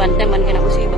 teman kena musibah.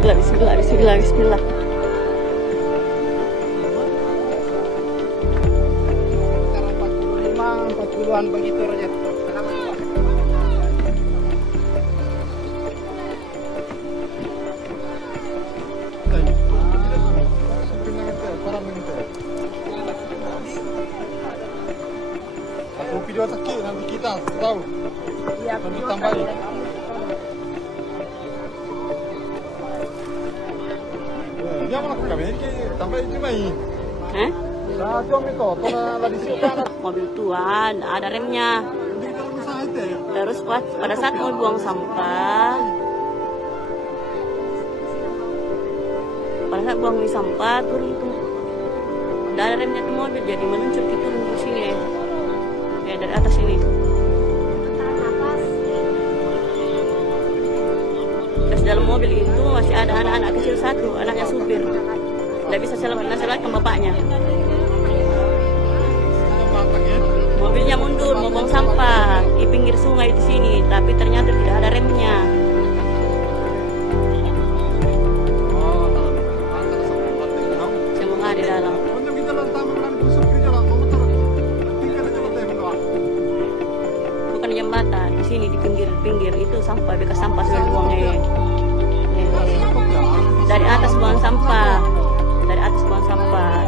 Bismillah, bismillah, bismillah. Sekarang 45, 40-an begitu aja. Kenapa Pak? Satu video sakit nanti kita tahu. Iya, Nanti tambahin. Dia melakukan ini tambahin cuma ini. Hah? Nah, jom itu, tolong di sini. Mobil tua, ada remnya. Terus pada saat mau buang sampah, turun itu, udah ada remnya tuh mobil, jadi meluncur gitu turun ke sini, ya dari atas ini. Terus dalam mobil itu masih ada anak-anak kecil satu, anaknya supir, nggak bisa selamatkan bapaknya. Mobilnya mundur mau buang sampah di pinggir sungai di sini, tapi ternyata tidak ada remnya. Semua di dalam. Bukan jembatan, di sini di pinggir itu sampah, bekas sampah sudah dibuangnya. Dari atas buang sampah,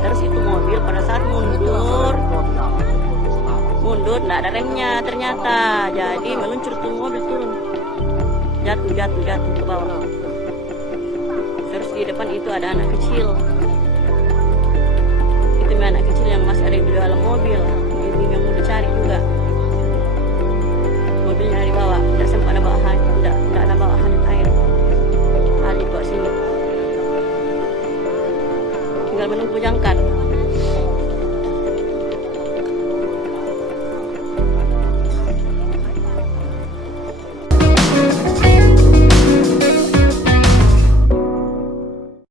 terus itu mobil pada saat mundur, nggak ada remnya ternyata, jadi meluncur tuh mobil turun, jatuh ke bawah. Terus di depan itu ada anak kecil, itu anak kecil yang masih ada di dalam mobil, ini yang mau dicari juga.